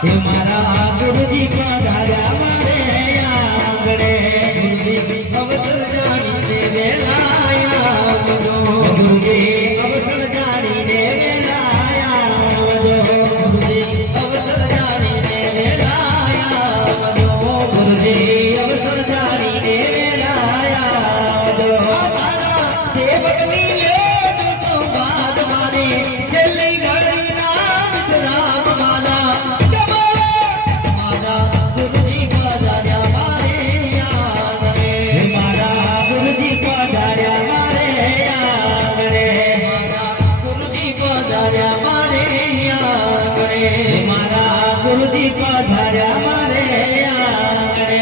હે મારા ગુરુજી પધાર્યા મારે આંગણે ગુરુજી અવસર જાણીને વેલાયા આવજો ગુરુજી અવસર જાણીને વેલાયા આવજો ગુરુજી અવસર જાણીને વેલાયા આવજો ગુરુજી અવસર જાણીને વેલાયા આવજો મારા સેવકની લેજો સંવાદ મારે છેલ્લી ઘડી નામ રામ મારા મારા ગુરુજી પધાર્યા મારે આંગણે મારા ગુરુજી પધાર્યા મારે આંગણે મારા ગુરુજી પધાર્યા મારે આંગણે મારા ગુરુજી પધાર્યા મારે આંગણે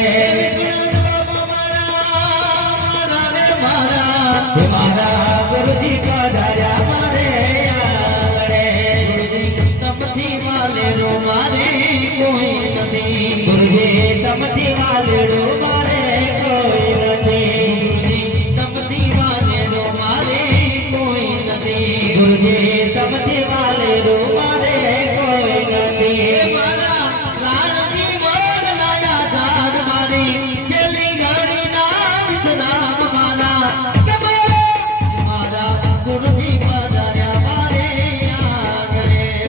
મારા ગુરુજી પધાર્યા